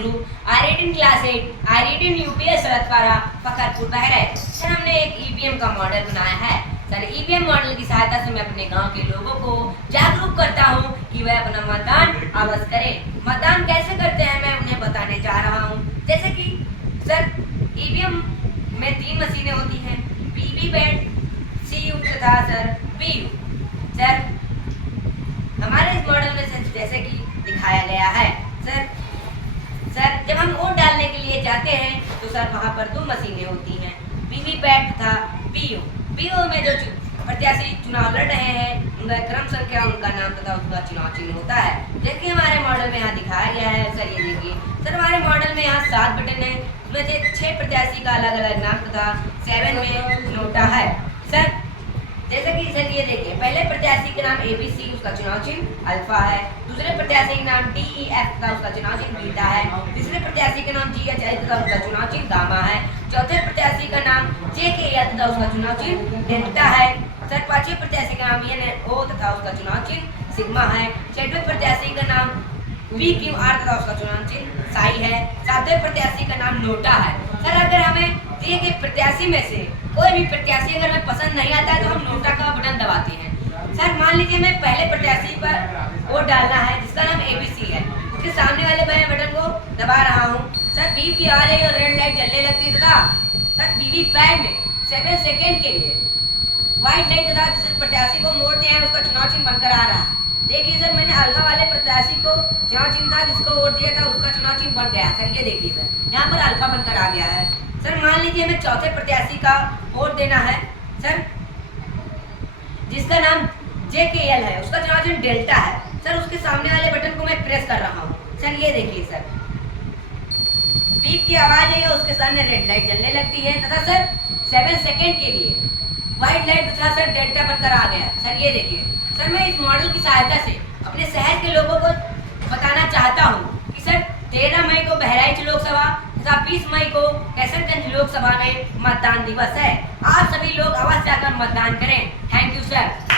Group I read in class 8 I read in UPS Saratpara Fakharpur Bahraich. Sir हमने एक EVM का model बनाया है। सर ईवीएम मॉडल की सहायता से मैं अपने गांव के लोगों को जागरूक करता हूं कि वह अपना मतदान अवश्य करें। मतदान कैसे करते हैं मैं उन्हें बताने जा रहा हूं। जैसे कि सर ईवीएम में 3 मशीनें होती हैं, वीवीपैट, सीयू तथा सर वीयू। सर हमारे इस मॉडल में से जैसे कि दिखाया गया है सर जब हम वोट डालने के लिए जाते हैं तो सर वहां पर 2 मशीनें होती हैं, वीवीपैट तथा वीयू। वीयू में जो प्रत्याशी चुनाव लड़ रहे हैं उनका क्रम संख्या, उनका नाम तथा उसका चुनाव चिन्ह होता है, जबकि हमारे मॉडल में यहाँ दिखाया गया है। सर ये देखिए, सर हमारे मॉडल में यहाँ 7 बटन है, उसमें से 6 प्रत्याशी का अलग अलग नाम तथा 7 में नोटा है। सर जैसे कि सर ये देखिए, पहले प्रत्याशी के नाम एबीसी, उसका चुनाव चिन्ह अल्फा है। दूसरे प्रत्याशी के नाम डीईएफ तथा उसका चुनाव चिन्ह बीटा है। तीसरे प्रत्याशी के नाम जीएचएच तथा उसका चुनाव चिन्ह गामा है। चौथे प्रत्याशी का नाम जेकेएल तथा उसका चुनाव चिन्ह डेल्टा है। सर पांचवें प्रत्याशी का नाम एनओ तथा उसका चुनाव चिन्ह सिग्मा है। छठवें प्रत्याशी का नाम पीक्यूआर तथा उसका चुनाव चिन्ह साई है। सातवें प्रत्याशी का नाम नोटा है। सर अगर हमें दिए गए प्रत्याशी में से कोई भी प्रत्याशी अगर हमें पसंद नहीं आता है तो हम नोटा का बटन दबाते हैं। सर मान लीजिए मैं पहले प्रत्याशी पर वोट डालना है जिसका नाम एबीसी है, उसके सामने वाले बटन को दबा रहा हूँ। सर बीप की आवाज है और रेड लाइट जलने लगती तथा सर वीवीपैट में 7 सेकेंड के लिए व्हाइट लाइट तथा जिस प्रत्याशी को मोड़ते हैं उसका चुनाव चिन्ह बनकर आ रहा है। देखिए सर मैंने अल्फा वाले प्रत्याशी को चुनाव चिन्ह था जिसको वोट दिया था उसका चुनाव चिन्ह बन गया। सर ये देखिए, सर यहाँ पर अल्फा बनकर आ गया है। सर मान लीजिए हमें चौथे प्रत्याशी का वोट देना है सर जिसका नाम जेकेएल है, उसका चुनाव चिन्ह डेल्टा है। सर उसके सामने वाले बटन को मैं प्रेस कर रहा हूँ। सर ये देखिए, सर बीप की आवाज है, उसके सामने रेड लाइट जलने लगती है तथा सर 7 सेकेंड के लिए व्हाइट लाइट तथा सर डेल्टा बनकर आ गया। सर ये देखिए, सर मैं इस मॉडल की सहायता से अपने शहर के लोगों को बताना चाहता हूँ कि सर 13 मई को बहराइच लोकसभा तथा 20 मई को कैसरगंज लोकसभा में मतदान दिवस है। आप सभी लोग अवश्य जाकर मतदान करें। Thank you sir.